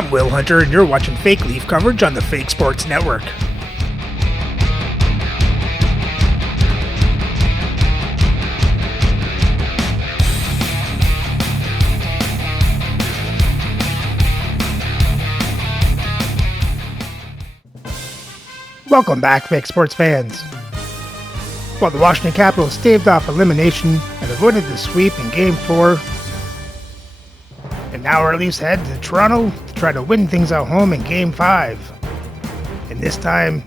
I'm Will Hunter, and you're watching Fake Leaf coverage on the Fake Sports Network. Welcome back, Fake Sports fans. Well, the Washington Capitals staved off elimination and avoided the sweep in Game 4. And now our Leafs head to Toronto to try to win things at home in Game 5. And this time,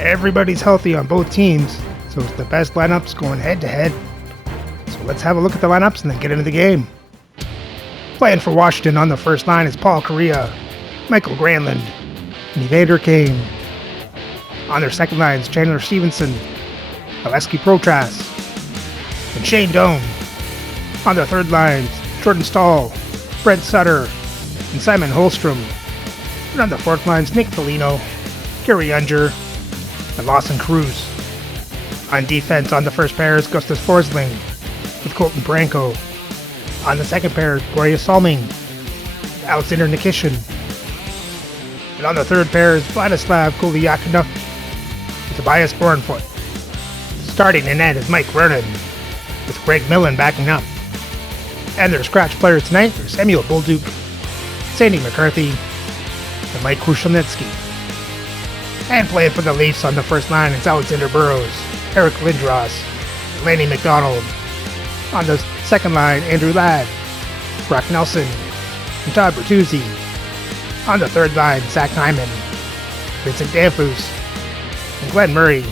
everybody's healthy on both teams, so it's the best lineups going head-to-head. So let's have a look at the lineups and then get into the game. Playing for Washington on the first line is Paul Kariya, Michael Granlund, and Evander Kane. On their second line is Chandler Stevenson, Aleksej Protras, and Shane Doan. On their third line, Jordan Staal, Brent Sutter, and Simon Holmstrom. And on the fourth line is Nick Foligno, Gary Unger, and Lawson Cruz. On defense, on the first pair is Gustav Forsling with Colton Branco. On the second pair is Borje Salming, Alexander Nikishin. And on the third pair is Vladislav Kolyakina, Tobias Bornfoot. Starting in net is Mike Vernon, with Greg Millen backing up. And their scratch players tonight are Samuel Bolduc, Sandy McCarthy, and Mike Krushelnitsky. And playing for the Leafs on the first line is Alexander Burrows, Eric Lindros, and Lanny McDonald. On the second line, Andrew Ladd, Brock Nelson, and Todd Bertuzzi. On the third line, Zach Hyman, Vincent Danfus, and Glenn Murray.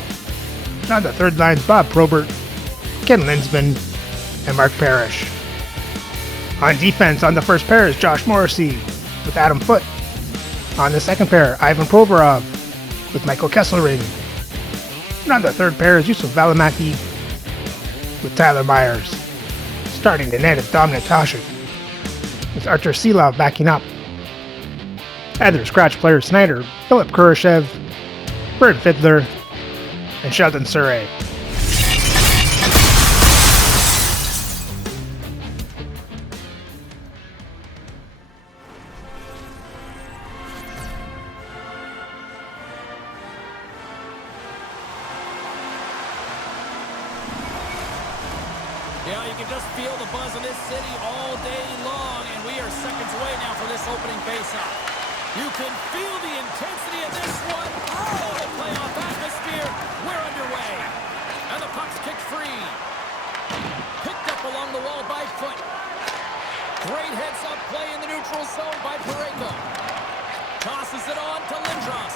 And on the third line, Bob Probert, Ken Linsman, and Mark Parrish. On defense, on the first pair is Josh Morrissey with Adam Foote. On the second pair, Ivan Provorov with Michael Kesselring. And on the third pair is Yusuf Valimaki with Tyler Myers. Starting the net is Dominik Hasek, with Artur Silov backing up. And their scratch players tonight are Philip Kurashev, Bert Fiddler, and Sheldon Surrey. Yeah, you can just feel the buzz in this city all day long, and we are seconds away now for this opening faceoff. You can feel the intensity of this one. Oh, the playoff atmosphere. We're underway. And the puck's kicked free. Picked up along the wall by Foote. Great heads-up play in the neutral zone by Parayko. Tosses it on to Lindros.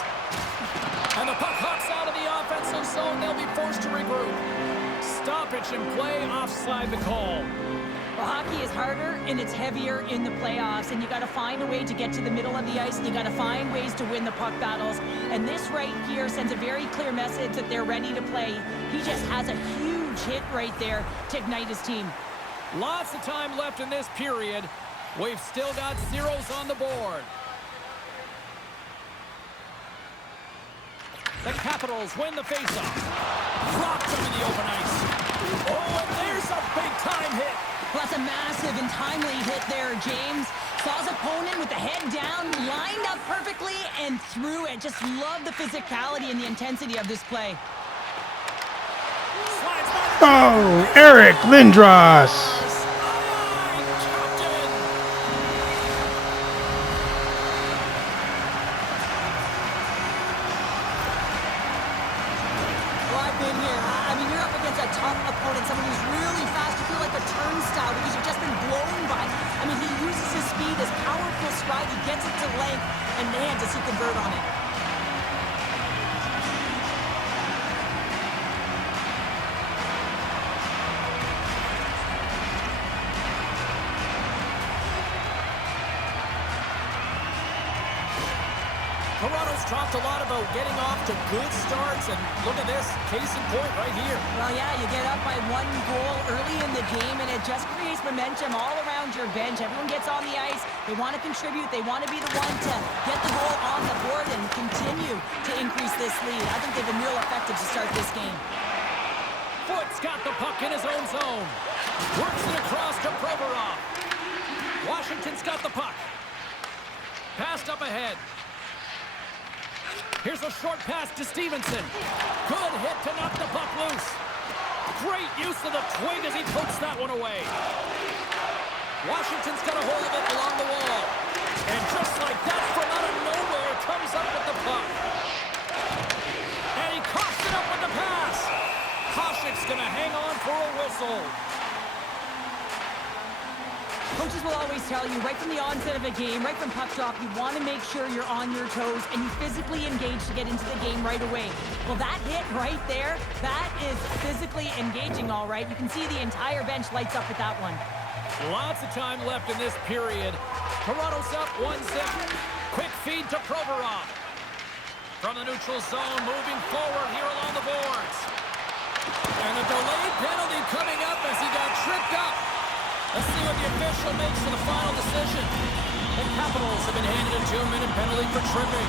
And the puck hops out of the offensive zone. They'll be forced to regroup. Stoppage in play, offside the call. Well, hockey is harder and it's heavier in the playoffs, and you got to find a way to get to the middle of the ice, and you got to find ways to win the puck battles. And this right here sends a very clear message that they're ready to play. He just has a huge hit right there to ignite his team. Lots of time left in this period. We've still got zeros on the board. The Capitals win the faceoff. Dropped him in the open ice. Oh, and there's a big-time hit. Well, that's a massive and timely hit there, James. Saw his opponent with the head down, lined up perfectly, and threw it. Just love the physicality and the intensity of this play. Oh, Eric Lindros. Toronto's talked a lot about getting off to good starts, and look at this, case in point right here. Well, yeah, you get up by 1 goal early in the game, and it just creates momentum all around your bench. Everyone gets on the ice. They want to contribute. They want to be the one to get the goal on the board and continue to increase this lead. I think they've been real effective to start this game. Foote's got the puck in his own zone. Works it across to Provorov. Washington's got the puck. Pass just up ahead. Here's a short pass to Stevenson. Good hit to knock the puck loose. Great use of the twig as he pokes that one away. Washington's got a hold of it along the wall. And just like that, from out of nowhere, comes up with the puck. And he coughs it up with the pass. Koshik's going to hang on for a whistle. Coaches will always tell you, right from the onset of a game, right from puck drop, you want to make sure you're on your toes and you physically engage to get into the game right away. Well, that hit right there, that is physically engaging, all right. You can see the entire bench lights up with that one. Lots of time left in this period. Toronto's up 1-0. Quick feed to Provorov. From the neutral zone, moving forward here along the boards. And a delayed penalty coming up as he got tripped up. Let's see what the official makes for the final decision. The Capitals have been handed a 2-minute penalty for tripping.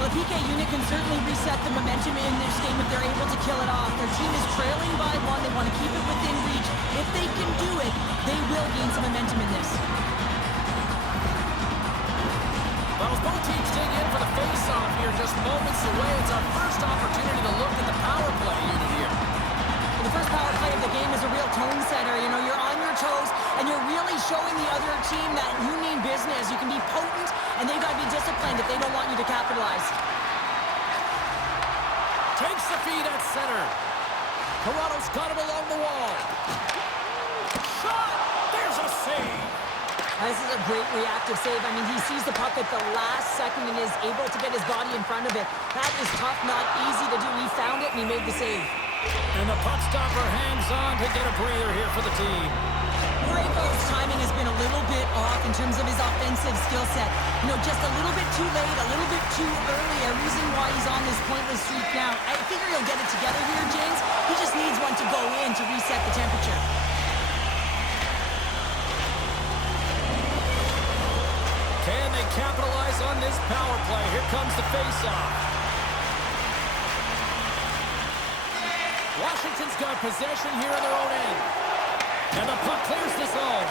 Well, the PK unit can certainly reset the momentum in this game if they're able to kill it off. Their team is trailing by 1. They want to keep it within reach. If they can do it, they will gain some momentum in this. Well, as both teams dig in for the face-off here, just moments away, it's our first opportunity to look at the power play unit here. Well, the first power play of the game is a real tone setter. You know, you're on your toes, and you're really showing the other team that you mean business. You can be potent, and they've got to be disciplined if they don't want you to capitalize. Takes the feed at center. Toronto's got it along the wall. Shot! There's a save. This is a great reactive save. I mean, he sees the puck at the last second and is able to get his body in front of it. That is tough, not easy to do. He found it, and he made the save. And the puck stopper hangs on to get a breather here for the team. Braco's timing has been a little bit off in terms of his offensive skill set. You know, just a little bit too late, a little bit too early, a reason why he's on this pointless streak now. I figure he'll get it together here, James. He just needs one to go in to reset the temperature. Can they capitalize on this power play? Here comes the face-off. Washington's got possession here in their own end. And the puck clears the zone.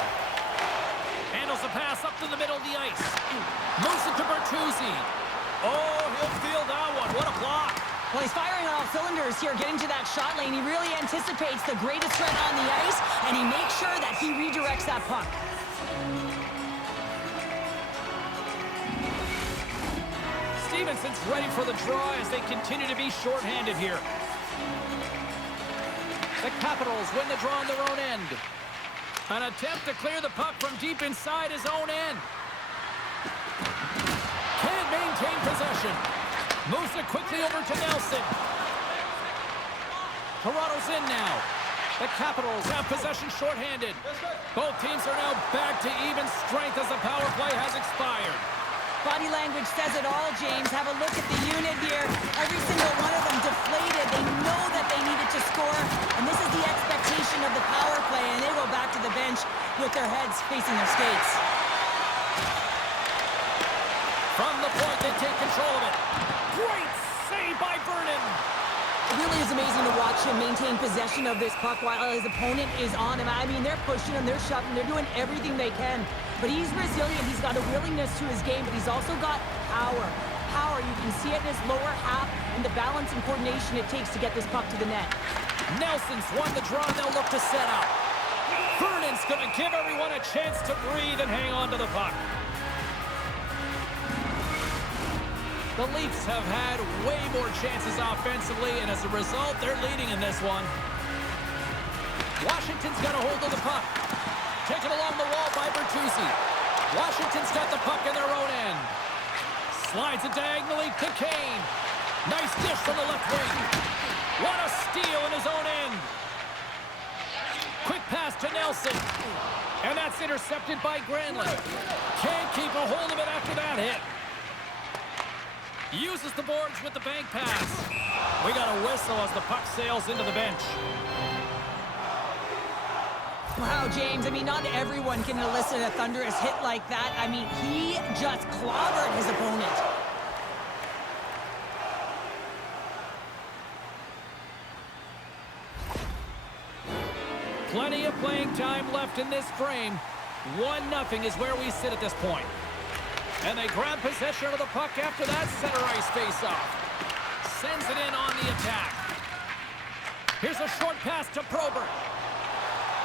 Handles the pass up to the middle of the ice. Moves it to Bertuzzi. Oh, he'll feel that one. What a block. Well, he's firing on all cylinders here, getting to that shot lane. He really anticipates the greatest threat on the ice, and he makes sure that he redirects that puck. Stevenson's ready for the draw as they continue to be shorthanded here. The Capitals win the draw on their own end. An attempt to clear the puck from deep inside his own end. Can't maintain possession. Moves it quickly over to Nelson. Toronto's in now. The Capitals have possession shorthanded. Both teams are now back to even strength as the power play has expired. Body language says it all, James. Have a look at the unit here. Every single one of them deflated. They know that they needed to score, and this is the expectation of the power play, and they go back to the bench with their heads facing their skates. From the point, they take control of it. Great save by Vernon. It really is amazing to watch him maintain possession of this puck while his opponent is on him. I mean, they're pushing him, they're shoving, they're doing everything they can. But he's resilient, he's got a willingness to his game, but he's also got power. Power, you can see it in his lower half and the balance and coordination it takes to get this puck to the net. Nelson's won the draw, and they'll look to set up. Vernon's going to give everyone a chance to breathe and hang on to the puck. The Leafs have had way more chances offensively, and as a result, they're leading in this one. Washington's got a hold of the puck. Taken along the wall by Bertuzzi. Washington's got the puck in their own end. Slides it diagonally to Kane. Nice dish from the left wing. What a steal in his own end. Quick pass to Nelson. And that's intercepted by Granlund. Can't keep a hold of it after that hit. Uses the boards with the bank pass. We got a whistle as the puck sails into the bench. Wow, James, I mean, not everyone can elicit a thunderous hit like that. I mean, he just clobbered his opponent. Plenty of playing time left in this frame. 1-0 is where we sit at this point. And they grab possession of the puck after that center ice face-off. Sends it in on the attack. Here's a short pass to Probert.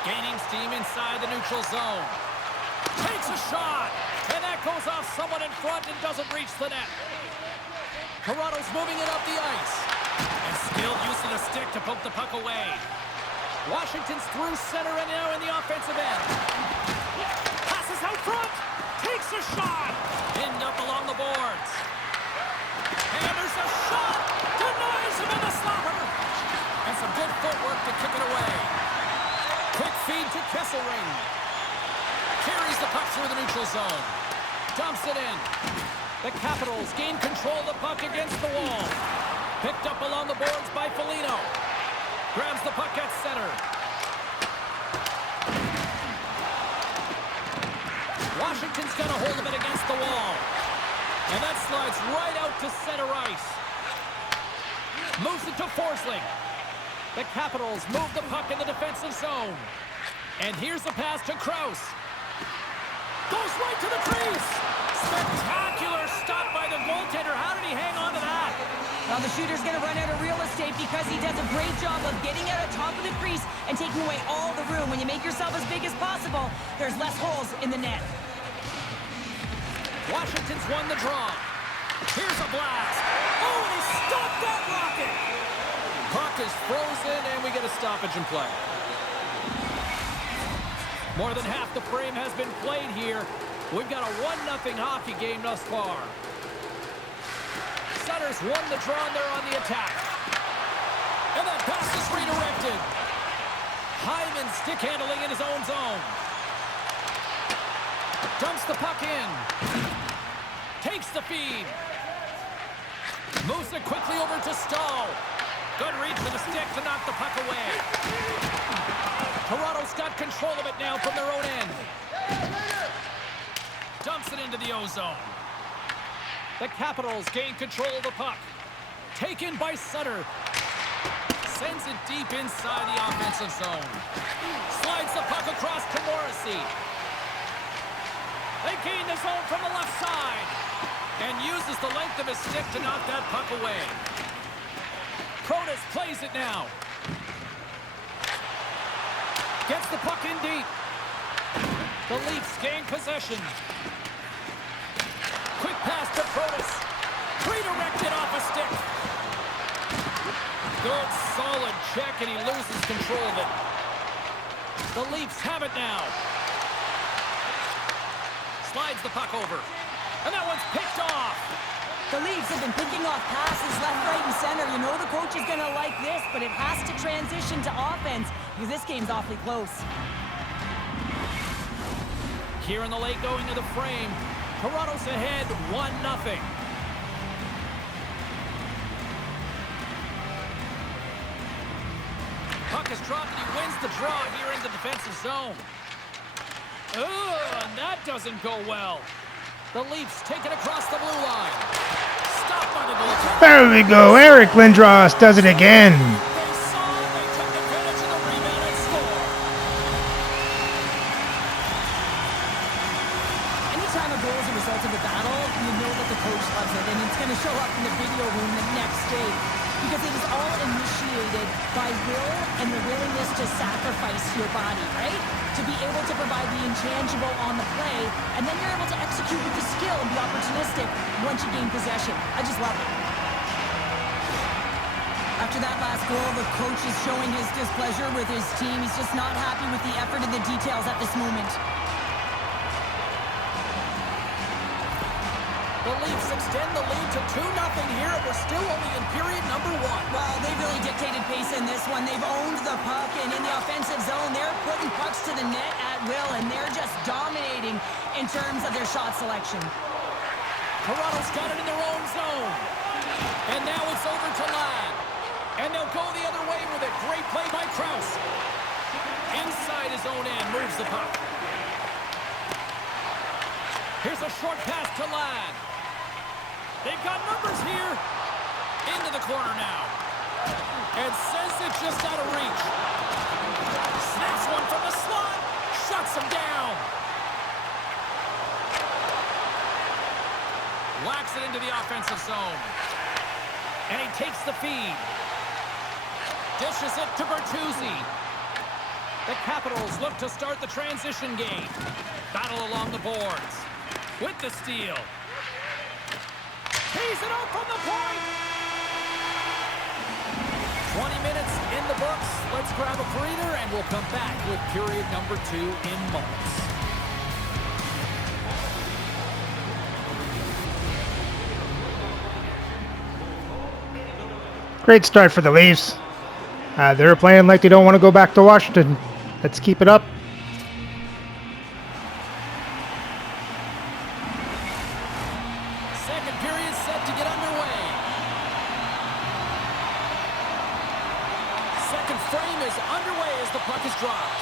Gaining steam inside the neutral zone. Takes a shot. And that goes off someone in front and doesn't reach the net. Toronto's moving it up the ice. And skilled use of the stick to poke the puck away. Washington's through center and now in the offensive end. Passes out front. Takes a shot. Pinned up along the boards. And there's a shot. Denies him in the slapper. And some good footwork to kick it away. Quick feed to Kesselring. Carries the puck through the neutral zone. Dumps it in. The Capitals gain control of the puck against the wall. Picked up along the boards by Foligno. Grabs the puck at center. Washington's got a hold of it against the wall. And that slides right out to center ice. Moves it to Forsling. The Capitals move the puck in the defensive zone. And here's the pass to Krause. Goes right to the crease. Spectacular stop by the goaltender. How did he hang on to that? Well, the shooter's going to run out of real estate because he does a great job of getting out of top of the crease and taking away all the room. When you make yourself as big as possible, there's less holes in the net. Washington's won the draw. Here's a blast. Oh, and he stopped that rocket. Puck is frozen, and we get a stoppage in play. More than half the frame has been played here. We've got a 1-0 hockey game thus far. Sutter's won the draw, and they're on the attack. And that pass is redirected. Hyman stick handling in his own zone. Dumps the puck in. Takes the feed. Moves it quickly over to Stahl. Good reach with the stick to knock the puck away. Toronto's got control of it now from their own end. Dumps it into the O-zone. The Capitals gain control of the puck. Taken by Sutter. Sends it deep inside the offensive zone. Slides the puck across to Morrissey. They gain the zone from the left side. And uses the length of his stick to knock that puck away. Protas plays it now. Gets the puck in deep. The Leafs gain possession. Quick pass to Protas. Redirected off a stick. Good, solid check, and he loses control of it. The Leafs have it now. Slides the puck over. And that one's picked off. The Leafs have been picking off passes left, right, and center. You know the coach is going to like this, but it has to transition to offense because this game's awfully close. Here in the late going to the frame. Toronto's ahead 1-0. Puck is dropped and he wins the draw here in the defensive zone. And that doesn't go well. The Leafs take it across the blue line. Stopped by the goaltender. There we go. Eric Lindros does it again. They saw, they took advantage of the rebound and scored. Anytime a goal is a result of a battle, you know that the coach loves it, and it's going to show up in the video room the next day. Because it is all initiated by will and the willingness to sacrifice your body, right? To be able to provide the intangible on the play, and then you're able to execute with the skill and be opportunistic once you gain possession. I just love it. After that last goal, the coach is showing his displeasure with his team. He's just not happy with the effort and the details at this moment. The Leafs extend the lead to 2-0 here, and we're still only in period number 1. Well, they really dictated pace in this one. They've owned the puck, and in the offensive zone, they're putting pucks to the net at will, and they're just dominating in terms of their shot selection. Toronto's got it in their own zone. And now it's over to Ladd. And they'll go the other way with it. Great play by Krause. Inside his own end, moves the puck. Here's a short pass to Ladd. They've got numbers here. Into the corner now. And says it just out of reach. Snaps one from the slot. Shuts him down. Whacks it into the offensive zone. And he takes the feed. Dishes it to Bertuzzi. The Capitals look to start the transition game. Battle along the boards. With the steal. Tees it up from the point. 20 minutes in the books. Let's grab a breather and we'll come back with period number 2 in moments. Great start for the Leafs. They're playing like they don't want to go back to Washington. Let's keep it up. Second period set to get underway. Second frame is underway as the puck is dropped.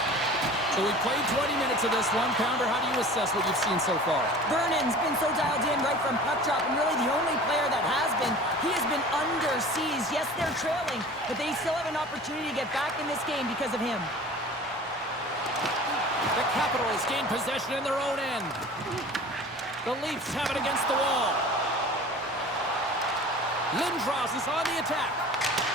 So we played 20 minutes of this one. Pounder, how do you assess what you've seen so far? Vernon's been so dialed in right from puck drop, and really the only player that has been. He has been under siege. Yes, they're trailing, but they still have an opportunity to get back in this game because of him. The Capitals gain possession in their own end. The Leafs have it against the wall. Lindros is on the attack.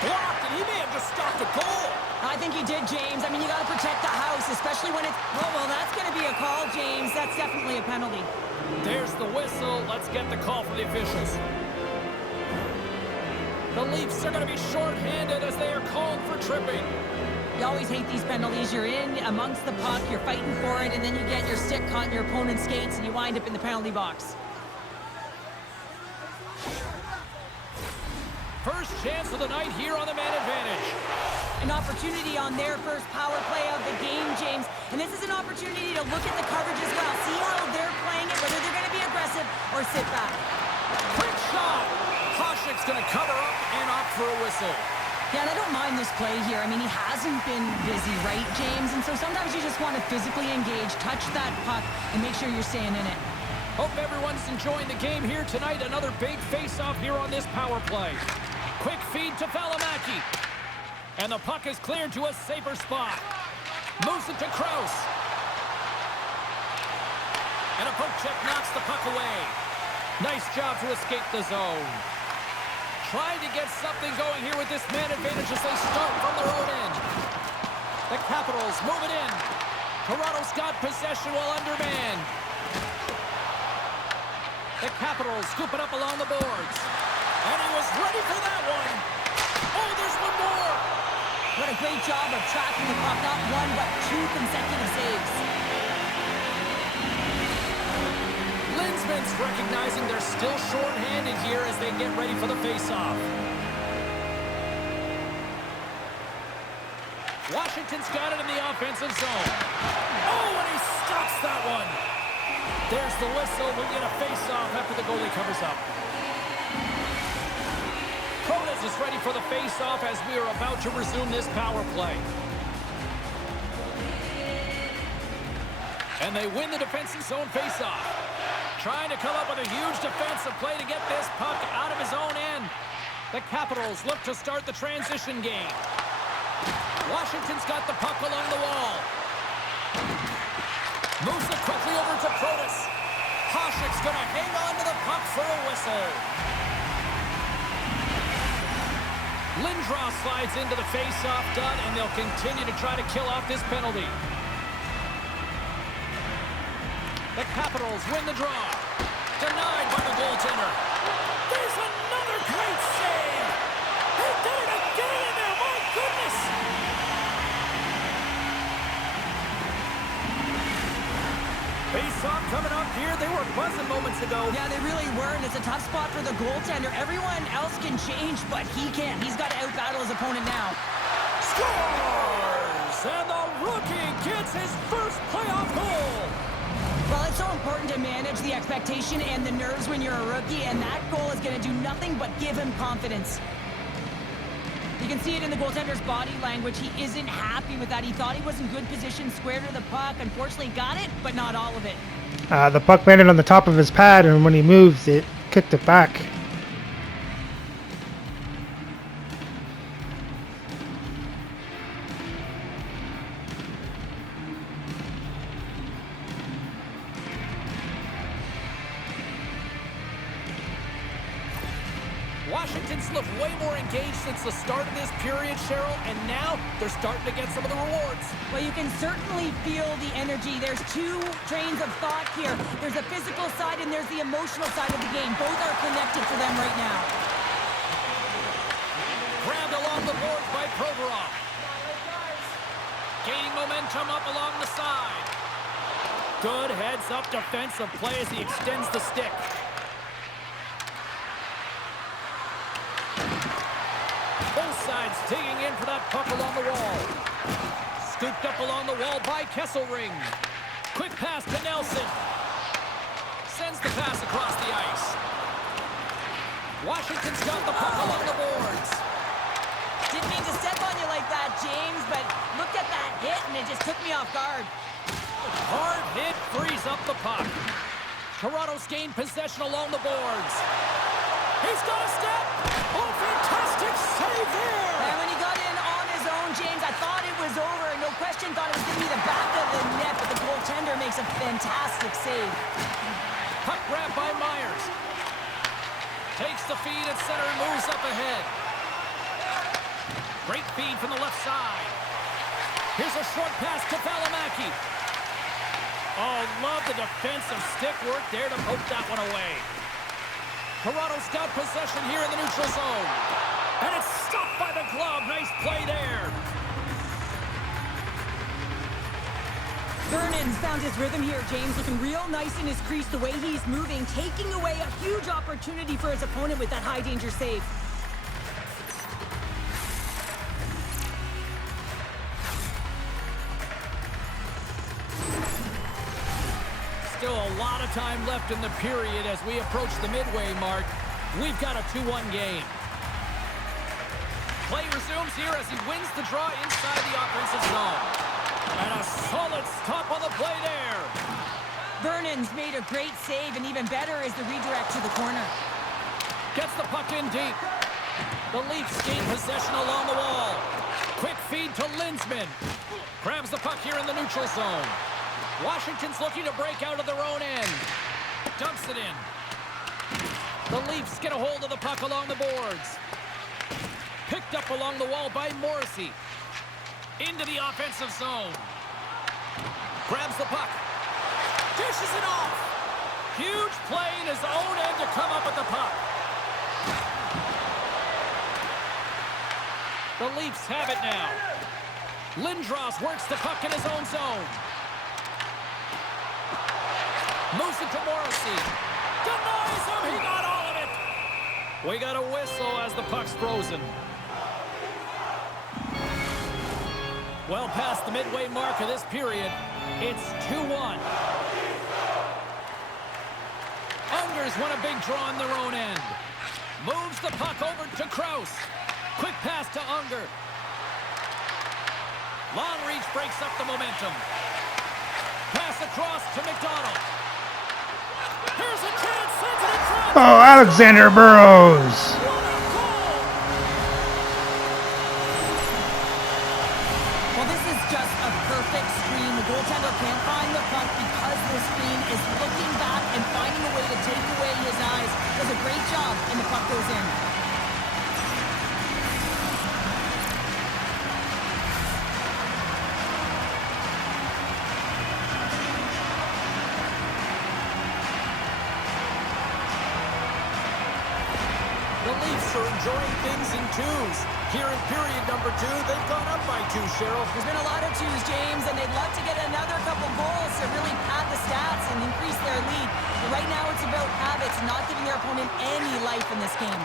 Blocked, and he may have just stopped a goal. I think he did, James. I mean, you got to protect the house, especially when it's... Oh, well, that's going to be a call, James. That's definitely a penalty. There's the whistle. Let's get the call for the officials. The Leafs are going to be shorthanded as they are called for tripping. You always hate these penalties. You're in amongst the puck, you're fighting for it, and then you get your stick caught in your opponent's skates, and you wind up in the penalty box. First chance of the night here on the man advantage. An opportunity on their first power play of the game, James. And this is an opportunity to look at the coverage as well. See how they're playing it, whether they're going to be aggressive or sit back. Quick shot. Hasek's going to cover up and opt for a whistle. Yeah, and I don't mind this play here. I mean, he hasn't been busy, right, James? And so sometimes you just want to physically engage, touch that puck, and make sure you're staying in it. Hope everyone's enjoying the game here tonight. Another big face-off here on this power play. Quick feed to Valimaki. And the puck is cleared to a safer spot. Moves it to Kraus. And a poke check knocks the puck away. Nice job to escape the zone. Trying to get something going here with this man advantage as they start from their own end. The Capitals move it in. Toronto's got possession while undermanned. The Capitals scoop it up along the boards. And he was ready for that one. Oh, there's one more. What a great job of tracking the puck. Not one, but 2 consecutive saves. Linsman's recognizing they're still short-handed here as they get ready for the face-off. Washington's got it in the offensive zone. Oh, and he stops that one. There's the whistle. We'll get a face-off after the goalie covers up. Protas is ready for the face-off as we are about to resume this power play. And they win the defensive zone face-off. Trying to come up with a huge defensive play to get this puck out of his own end. The Capitals look to start the transition game. Washington's got the puck along the wall. Moves it quickly over to Protas. Hasek's going to hang on to the puck for a whistle. Lindros slides into the face-off done, and they'll continue to try to kill off this penalty. The Capitals win the draw. Denied by the goaltender. There's another great save. He did it again in there. My goodness. Face-off coming up here. They were buzzing moments ago. Yeah, they really were, and it's a tough spot for the goaltender. Everyone else can change, but he can't. He's got to out-battle his opponent now. Scores! And the rookie gets his first playoff goal. Well, it's so important to manage the expectation and the nerves when you're a rookie, and that goal is going to do nothing but give him confidence. You can see it in the goaltender's body language. He isn't happy with that. He thought he was in good position, square to the puck. Unfortunately, got it, but not all of it. The puck landed on the top of his pad, and when he moves, it kicked it back. Washington's looked way more engaged since the start of this period, Cheryl, and now they're starting to get some of the rewards. Well, you can certainly feel the energy. There's two trains of thought here. There's a physical side and there's the emotional side of the game. Both are connected for them right now. Grabbed along the boards by Provorov. Gaining momentum up along the side. Good heads-up defensive play as he extends the stick. Both sides digging in for that puck along the wall. Scooped up along the wall by Kesselring. Quick pass to Nelson. Sends the pass across the ice. Washington's got the puck along the boards. Didn't mean to step on you like that, James, but looked at that hit and it just took me off guard. Hard hit frees up the puck. Toronto's gained possession along the boards. He's got a step. Oh, fantastic save there. And when he got in on his own, James, I thought it was over. No question, thought it was going to be the back of the net, but the goaltender makes a fantastic save. Puck grab by Myers. Takes the feed at center and moves up ahead. Great feed from the left side. Here's a short pass to Valimaki. Oh, love the defensive stick work there to poke that one away. Toronto's got possession here in the neutral zone. And it's stopped by the glove. Nice play there. Vernon's found his rhythm here, James, looking real nice in his crease, the way he's moving, taking away a huge opportunity for his opponent with that high-danger save. Still a lot of time left in the period as we approach the midway mark. We've got a 2-1 game. Play resumes here as he wins the draw inside the offensive zone. And a solid stop on the play there. Vernon's made a great save, and even better is the redirect to the corner. Gets the puck in deep. The Leafs gain possession along the wall. Quick feed to Linsman. Grabs the puck here in the neutral zone. Washington's looking to break out of their own end. Dumps it in. The Leafs get a hold of the puck along the boards. Picked up along the wall by Morrissey. Into the offensive zone. Grabs the puck. Dishes it off. Huge play in his own end to come up with the puck. The Leafs have it now. Lindros works the puck in his own zone. Moves it to Morrissey. Denies him. He got all of it. We got a whistle as the puck's frozen. Well past the midway mark of this period, it's 2-1. Unger's won a big draw on their own end. Moves the puck over to Krause. Quick pass to Unger. Long reach breaks up the momentum. Pass across to McDonald. Here's a chance, sends it in front. Oh, Alexander Burrows. Well, this is just a perfect screen. The goaltender can't find the puck because the screen is looking back and finding a way to take away his eyes. Does a great job, and the puck goes in. The Leafs are enjoying things in twos. Here in period number 2, they've gone up by 2, Cheryl. There's been a lot of twos, James, and they'd love to get another couple goals to really pad the stats and increase their lead. But right now it's about habits, not giving their opponent any life in this game.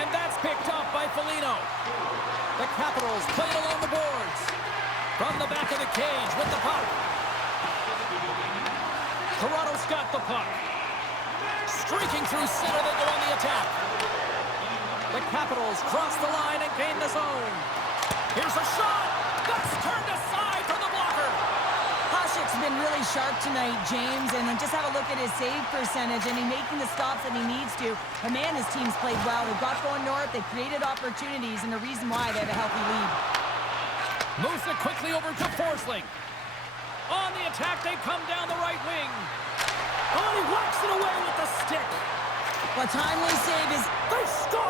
And that's picked up by Foligno. The Capitals play it along the boards. From the back of the cage with the puck. Toronto's got the puck. Streaking through center, they go on the attack. The Capitals cross the line and gain the zone. Here's a shot. That's turned aside for the blocker. Hasek's been really sharp tonight, James, and then just have a look at his save percentage and he's making the stops that he needs to. But man, his team's played well. They've got going north, they've created opportunities, and the reason why they have a healthy lead. Moves it quickly over to Forsling. On the attack, they come down the right wing. Oh, he whacks it away with the stick. Well, timely save is... They score!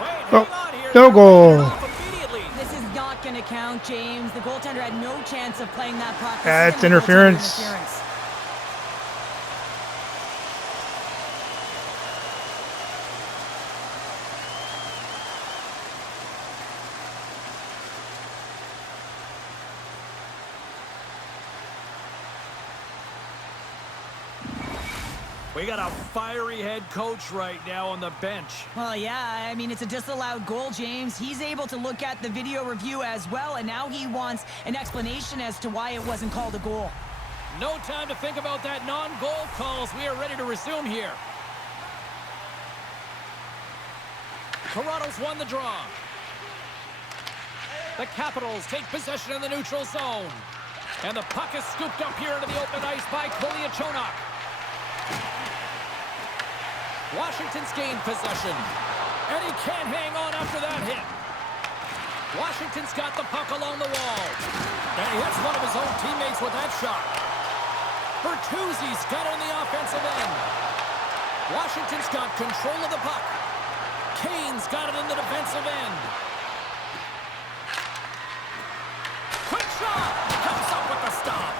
Wait, Oh, hang on here. no They're goal. writing it off immediately. This is not going to count, James. The goaltender had no chance of playing that puck. This Yeah, is it's gonna be goaltender interference. interference. We got a fiery head coach right now on the bench. Well, yeah, I mean, it's a disallowed goal, James. He's able to look at the video review as well, and now he wants an explanation as to why it wasn't called a goal. No time to think about that non-goal calls. We are ready to resume here. Toronto's won the draw. The Capitals take possession in the neutral zone. And the puck is scooped up here into the open ice by Koliachonok. Washington's gained possession. And he can't hang on after that hit. Washington's got the puck along the wall. And he hits one of his own teammates with that shot. Bertuzzi's got it in the offensive end. Washington's got control of the puck. Kane's got it in the defensive end. Quick shot! Comes up with the stop.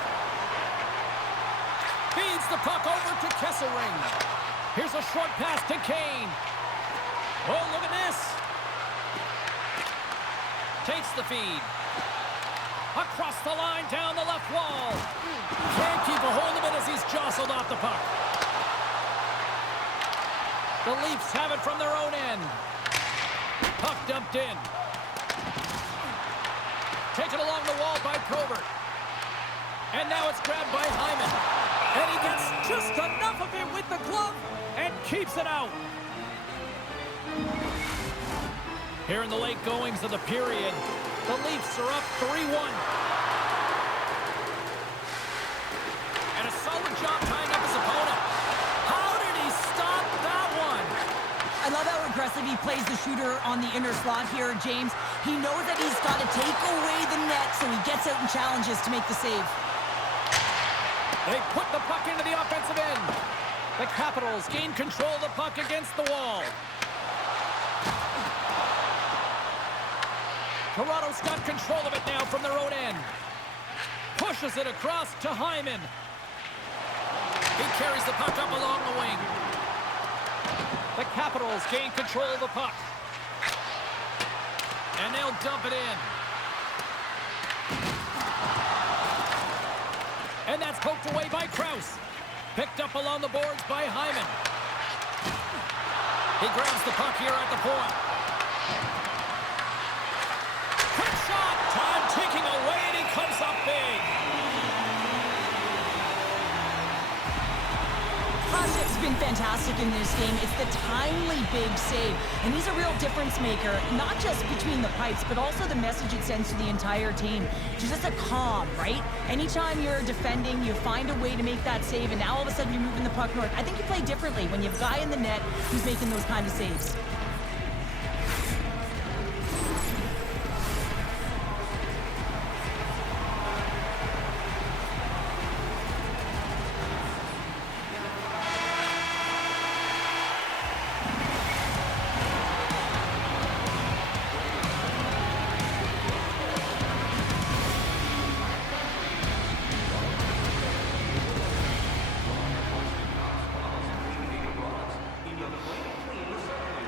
Feeds the puck over to Kesselring. Here's a short pass to Kane. Oh, look at this. Takes the feed. Across the line, down the left wall. Can't keep a hold of it as he's jostled off the puck. The Leafs have it from their own end. Puck dumped in. Taken along the wall by Covert. And now it's grabbed by Hyman. And he gets just enough of it with the glove and keeps it out. Here in the late goings of the period, the Leafs are up 3-1. And a solid job tying up his opponent. How did he stop that one? I love how aggressive he plays the shooter on the inner slot here, James. He knows that he's got to take away the net, so he gets out and challenges to make the save. They put the puck into the offensive end. The Capitals gain control of the puck against the wall. Toronto's got control of it now from their own end. Pushes it across to Hyman. He carries the puck up along the wing. The Capitals gain control of the puck. And they'll dump it in. And that's poked away by Krause. Picked up along the boards by Hyman. He grabs the puck here at the point. Quick shot! Time ticking away, and he comes up big. Klasik's been fantastic in this game. It's the timely big save. And he's a real difference maker, not just between the pipes, but also the message it sends to the entire team. It's just a calm, right? Anytime you're defending, you find a way to make that save, and now all of a sudden you're moving the puck north. I think you play differently when you have a guy in the net who's making those kind of saves.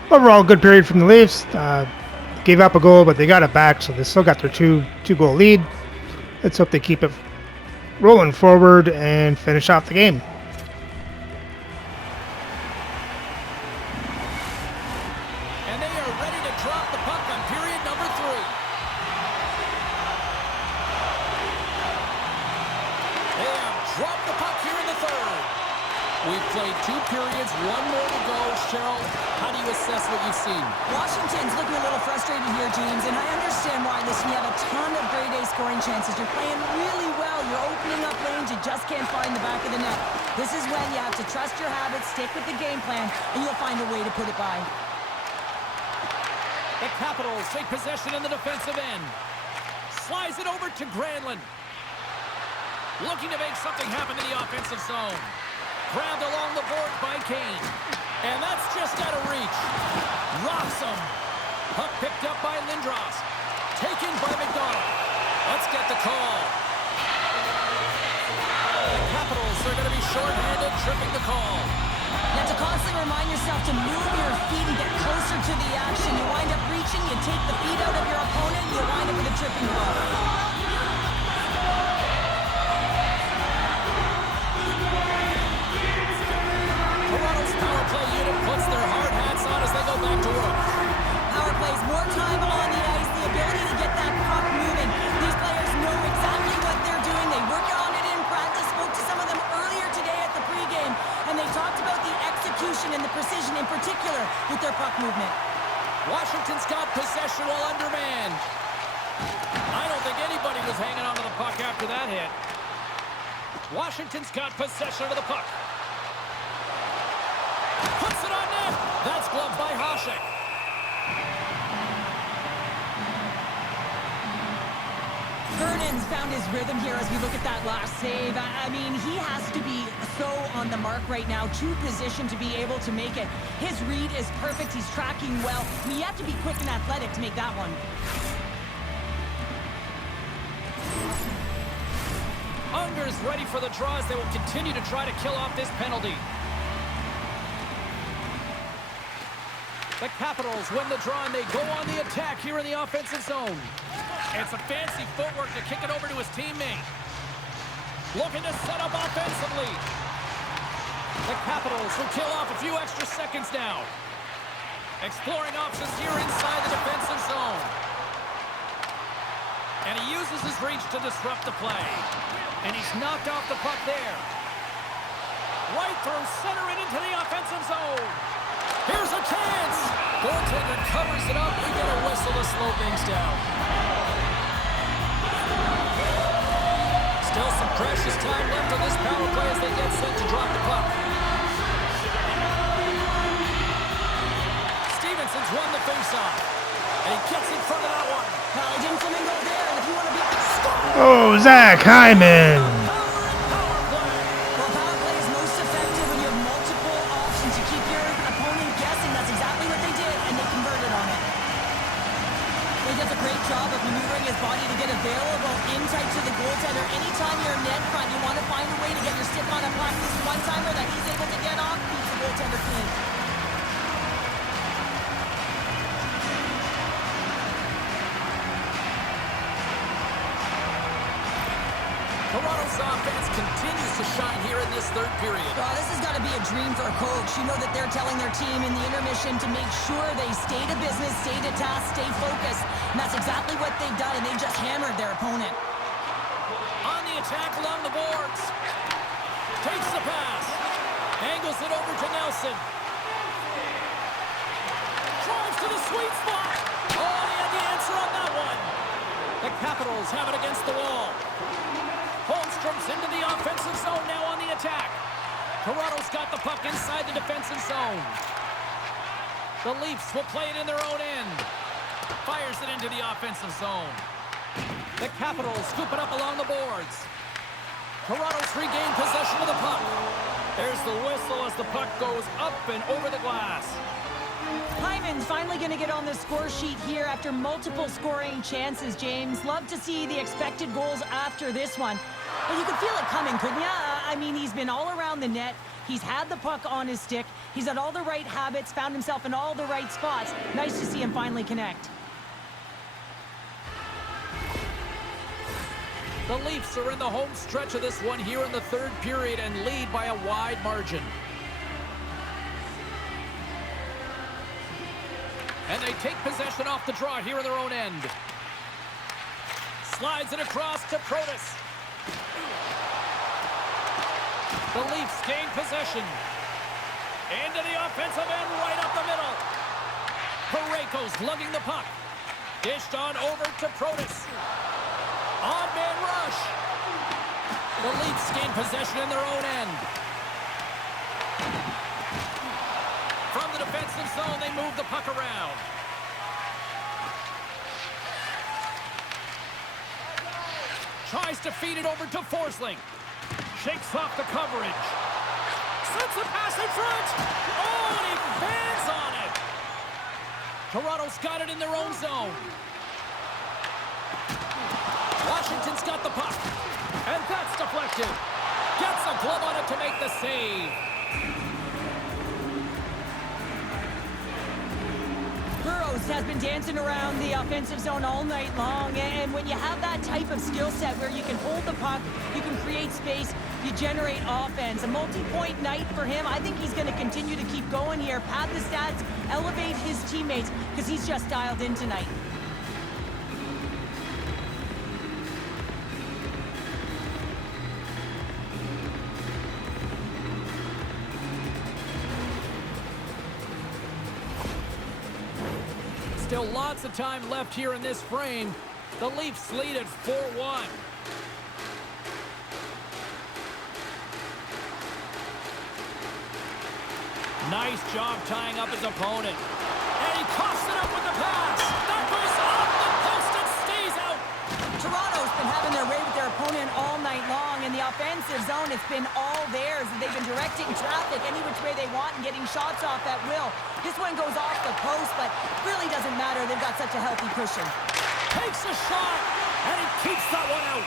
Overall, good period from the Leafs. Gave up a goal, but they got it back, so they still got their two-goal lead. Let's hope they keep it rolling forward and finish off the game. And they are ready to drop the puck on period number 3. They have dropped the puck here in the third. We've played 2 periods, 1 more to go. Cheryl, how do you assess what you've seen? Washington's looking a little frustrated here, James, and I understand why. Listen, you have a ton of grade A scoring chances. You're playing really well. You're opening up lanes. You just can't find the back of the net. This is when you have to trust your habits, stick with the game plan, and you'll find a way to put it by. The Capitals take possession in the defensive end. Slides it over to Granlund. Looking to make something happen in the offensive zone. Grabbed along the board by Kane. And that's just out of reach. Rocks him. Puck picked up by Lindros. Taken by McDonald. Let's get the call. The Capitals are going to be shorthanded, tripping the call. You have to constantly remind yourself to move your feet and get closer to the action. You wind up reaching, you take the feet out of your opponent, and you wind up with a tripping ball. Toronto's power play unit puts their hard hats on as they go back to work. Power plays more time on the ice, the ability to get that puck moving. These players know exactly what they're doing. They work on it in practice. Spoke to some of them earlier today at the pregame, and they talked about the execution and the precision in particular with their puck movement. Washington's got possession while undermanned. I don't think anybody was hanging on to the puck after that hit. Washington's got possession of the puck. Puts it on net. That's gloved by Hasek. Vernon's found his rhythm here as we look at that last save. I mean, he has to be so on the mark right now, to position to be able to make it. His read is perfect. He's tracking well. I mean, you have to be quick and athletic to make that one. Unger's ready for the draw as they will continue to try to kill off this penalty. The Capitals win the draw and they go on the attack here in the offensive zone. It's a fancy footwork to kick it over to his teammate. Looking to set up offensively. The Capitals will kill off a few extra seconds now. Exploring options here inside the defensive zone. And he uses his reach to disrupt the play. And he's knocked off the puck there. Right through center and into the offensive zone. Here's a chance. Goaltender covers it up. We get a whistle to slow things down. Still some precious time left on this power play as they get set to drop the puck. Stevenson's won the faceoff. And he gets in front of that one. Well, he didn't flamingo there, and if you want to be... Oh, Zach Hyman. Well, power play is most effective when you have multiple options. You keep your opponent guessing. That's exactly what they did, and they converted on it. He does a great job of maneuvering his body to get available in tight to the goaltender. Anytime you're net front, you want to find a way to get your stick on a puck. This one-timer that he's able to get off beats the goaltender clean. Toronto's offense continues to shine here in this third period. Oh, this has got to be a dream for a coach. You know that they're telling their team in the intermission to make sure they stay to business, stay to task, stay focused. And that's exactly what they've done, and they just hammered their opponent. On the attack along the boards. Takes the pass. Angles it over to Nelson. Drives to the sweet spot. Oh, he had the answer on that one. The Capitals have it against the wall. Holmstrom's into the offensive zone now on the attack. Toronto's got the puck inside the defensive zone. The Leafs will play it in their own end. Fires it into the offensive zone. The Capitals scoop it up along the boards. Toronto's regained possession of the puck. There's the whistle as the puck goes up and over the glass. Hyman's finally going to get on the score sheet here after multiple scoring chances, James. Love to see the expected goals after this one. But you could feel it coming, couldn't you? I mean, he's been all around the net. He's had the puck on his stick. He's had all the right habits, found himself in all the right spots. Nice to see him finally connect. The Leafs are in the home stretch of this one here in the third period and lead by a wide margin. And they take possession off the draw here in their own end. Slides it across to Protas. The Leafs gain possession. Into the offensive end, right up the middle. Parayko's lugging the puck. Dished on over to Protas. On-man rush. The Leafs gain possession in their own end. From the defensive zone, they move the puck around. Tries to feed it over to Forsling. Shakes off the coverage. Sends the pass in front. Oh, and he Toronto's got it in their own zone. Washington's got the puck. And that's deflected. Gets a glove on it to make the save. Burrows has been dancing around the offensive zone all night long, and when you have that type of skill set where you can hold the puck, you can create space, you generate offense. A multi-point night for him. I think he's going to continue to keep going here, pad the stats, elevate his teammates, because he's just dialed in tonight. Still lots of time left here in this frame. The Leafs lead at 4-1. Nice job tying up his opponent. And he coughs it up with the pass. That goes off the post and stays out. Toronto's been having their way with their opponent all night long. In the offensive zone, it's been all theirs. They've been directing traffic any which way they want and getting shots off at will. This one goes off the post, but really doesn't matter. They've got such a healthy cushion. Takes a shot, and he keeps that one out.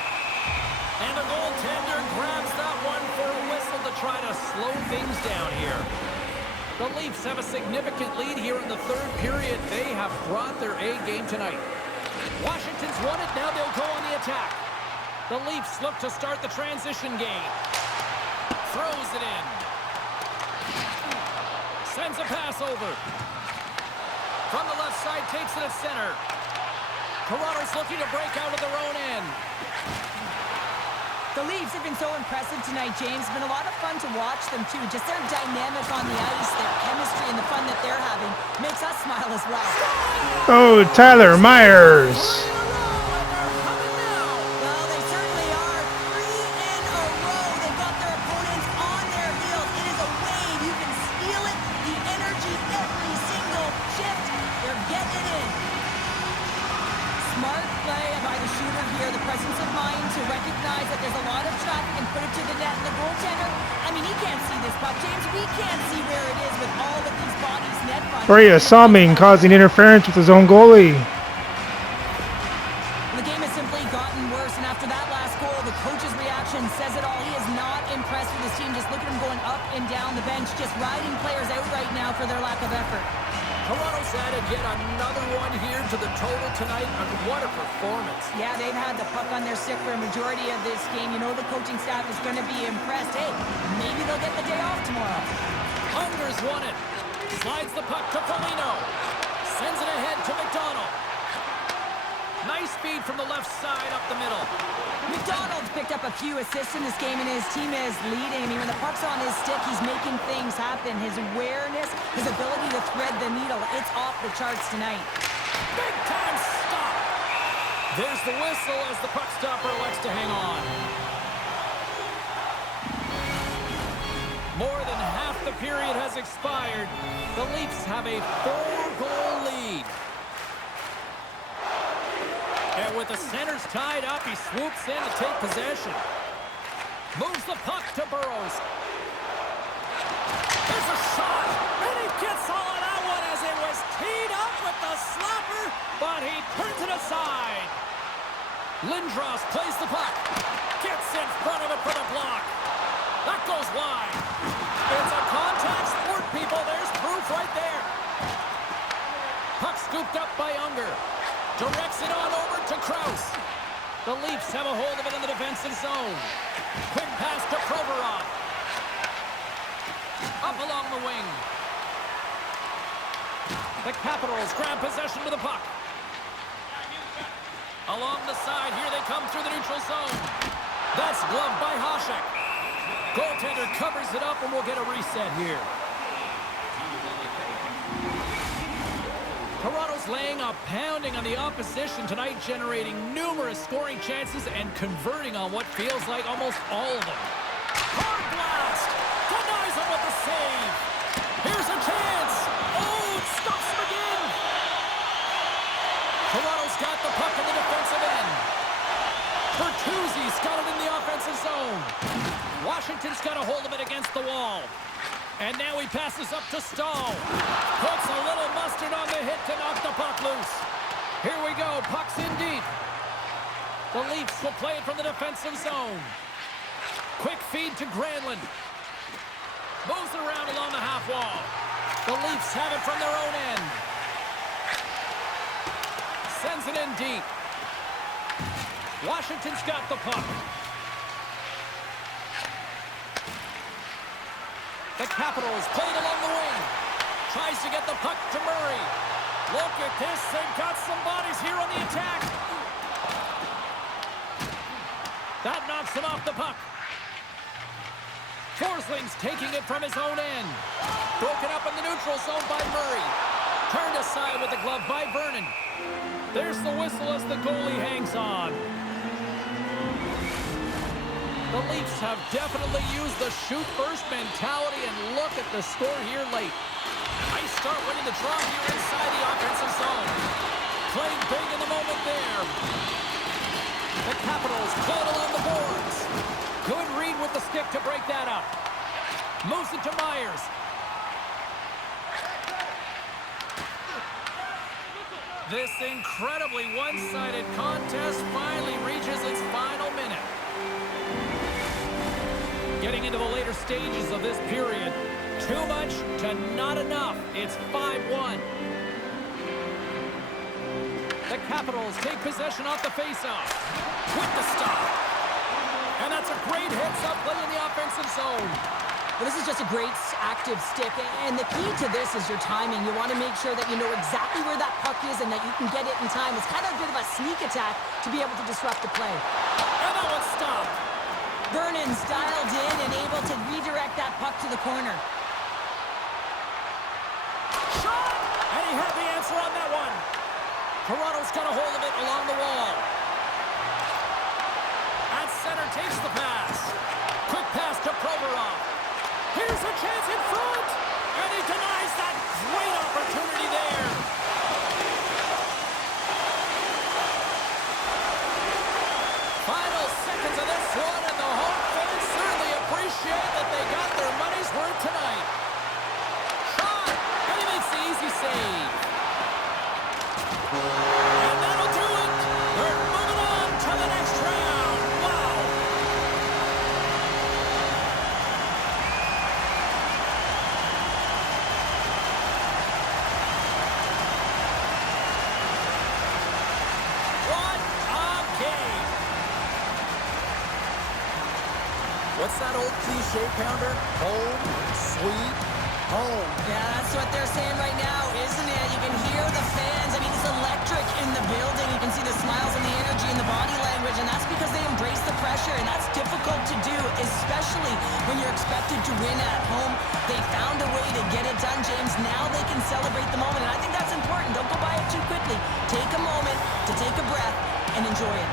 And the goaltender grabs that one for a whistle to try to slow things down here. The Leafs have a significant lead here in the third period. They have brought their A game tonight. Washington's won it. Now they'll go on the attack. The Leafs look to start the transition game. Throws it in. Sends a pass over. From the left side, takes it at center. Toronto's looking to break out of their own end. The Leafs have been so impressive tonight, James. It's been a lot of fun to watch them, too. Just their dynamic on the ice, their chemistry, and the fun that they're having makes us smile as well. Oh, Tyler Myers. Well, they certainly are. 3 in a row. They've got their opponents on their heels. It is a wave. You can feel it. The energy every single shift. They're getting it in. Smart play by the shooter here. The presence of mind to recognize that there's a lot of traffic and put it to the net. And the goaltender, I mean, he can't see this puck, James. We can't see where it is with all of these bodies net front. Brea Salming causing interference with his own goalie. The game has simply gotten worse, and after that last goal, the coach's reaction says it all. He is not impressed with his team. Just look at him going up and down the bench, just riding players out right now for their lack of effort. Toronto's added yet another one here to the total tonight, and what a performance. Yeah, they've had the puck on their stick for a majority of this game. You know the coaching staff is going to be impressed. Hey, maybe they'll get the day off tomorrow. Hunger's won it. Slides the puck to Foligno. Sends it ahead to McDonald. Nice feed from the left side up the middle. McDonald's picked up a few assists in this game, and his team is leading. I mean, when the puck's on his stick, he's making things happen. His awareness, his ability to thread the needle, it's off the charts tonight. Big time stop. There's the whistle as the puck stopper elects to hang on. More than half the period has expired. The Leafs have a 4-goal lead. And with the centers tied up, he swoops in to take possession. Moves the puck to Burrows. There's a shot, and he gets all of that one as it was teed up with the slapper, but he turns it aside. Lindros plays the puck. Gets in front of it for the block. That goes wide. It's a contact sport, people. There's proof right there. Puck scooped up by Unger. Directs it on over to Krause. The Leafs have a hold of it in the defensive zone. Quick pass to Provorov. Up along the wing. The Capitals grab possession with the puck. Along the side, here they come through the neutral zone. That's gloved by Hasek. Goaltender covers it up, and we'll get a reset here. Toronto's laying a pounding on the opposition tonight, generating numerous scoring chances and converting on what feels like almost all of them. Hard blast! Denies him with the save! Here's a chance! Oh, it stops him again! Toronto's got the puck in the defensive end. Bertuzzi's got it in the offensive zone. Washington's got a hold of it against the wall. And now he passes up to Stahl. Puts a little mustard on the hit to knock the puck loose. Here we go. Puck's in deep. The Leafs will play it from the defensive zone. Quick feed to Granlund. Moves it around along the half wall. The Leafs have it from their own end. Sends it in deep. Washington's got the puck. The Capitals played along the wing. Tries to get the puck to Murray. Look at this. They've got some bodies here on the attack. That knocks him off the puck. Forsling's taking it from his own end. Broken up in the neutral zone by Murray. Turned aside with the glove by Vernon. There's the whistle as the goalie hangs on. The Leafs have definitely used the shoot-first mentality, and look at the score here late. Nice start winning the draw here inside the offensive zone. Playing big in the moment there. The Capitals play it along the boards. Good read with the stick to break that up. Moves it to Myers. This incredibly one-sided contest finally reaches its final minute. Getting into the later stages of this period. Too much to not enough. It's 5-1. The Capitals take possession off the faceoff. With the stop. And that's a great heads-up play in the offensive zone. Well, this is just a great active stick, and the key to this is your timing. You want to make sure that you know exactly where that puck is and that you can get it in time. It's kind of a bit of a sneak attack to be able to disrupt the play. And that one's stopped. Vernon's dialed in and able to redirect that puck to the corner. Shot! And he had the answer on that one. Toronto's got a hold of it along the wall. At center takes the pass. Quick pass to Provorov. Here's a chance in front. And he denies that great opportunity there. Final seconds of this one, and the home fans certainly appreciate that they got their money's worth tonight. Shot, and he makes the easy save. And that'll do it. They're moving on to the next round. Wow. What a game. What's that old cliche, Pounder? Home, sweet home. Yeah, that's what they're saying right now, isn't it? You can hear the fans. I mean, it's electric in the building. You can see the smiles and the energy and the body language, and that's because they embrace the pressure, and that's difficult to do, especially when you're expected to win at home. They found a way to get it done, James. Now they can celebrate the moment, and I think that's important. Don't go by it too quickly. Take a moment to take a breath and enjoy it.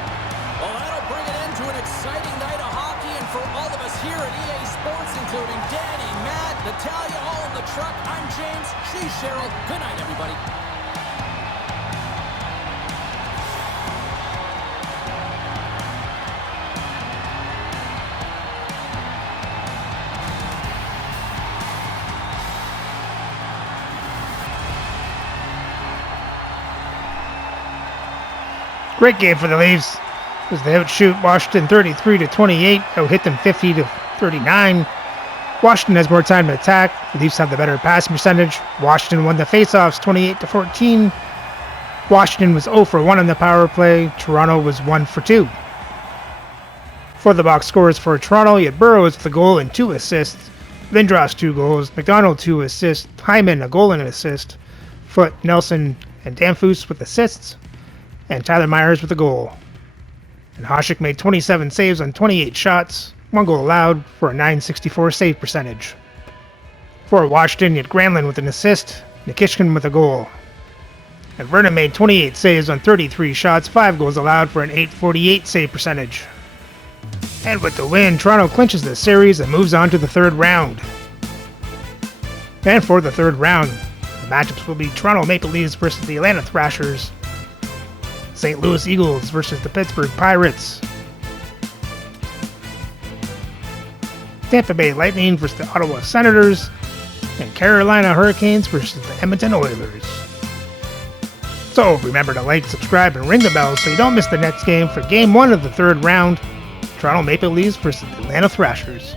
Well, that'll bring it into an exciting night of hockey, and for all of us here at EA Sports, including Danny, Matt, Natalia, all in the truck, I'm James, she's Cheryl. Good night, everybody. Great game for the Leafs as they outshoot Washington 33-28, out-hit them 50-39. Washington has more time to attack. The Leafs have the better passing percentage. Washington won the faceoffs 28-14. Washington was 0 for 1 on the power play. Toronto was 1 for 2. For the box scores for Toronto, you had Burrows with a goal and 2 assists. Lindros 2 goals. McDonald 2 assists. Hyman a goal and an assist. Foote, Nelson, and Danfus with assists. And Tyler Myers with a goal. And Hasek made 27 saves on 28 shots, 1 goal allowed for a .964 save percentage. For Washington, you had Granlund with an assist, Nikishkin with a goal. And Vernon made 28 saves on 33 shots, 5 goals allowed for an .848 save percentage. And with the win, Toronto clinches the series and moves on to the third round. And for the third round, the matchups will be Toronto Maple Leafs versus the Atlanta Thrashers, St. Louis Eagles versus the Pittsburgh Pirates, Tampa Bay Lightning versus the Ottawa Senators, and Carolina Hurricanes versus the Edmonton Oilers. So remember to like, subscribe, and ring the bell so you don't miss the next game for Game 1 of the third round, Toronto Maple Leafs versus the Atlanta Thrashers.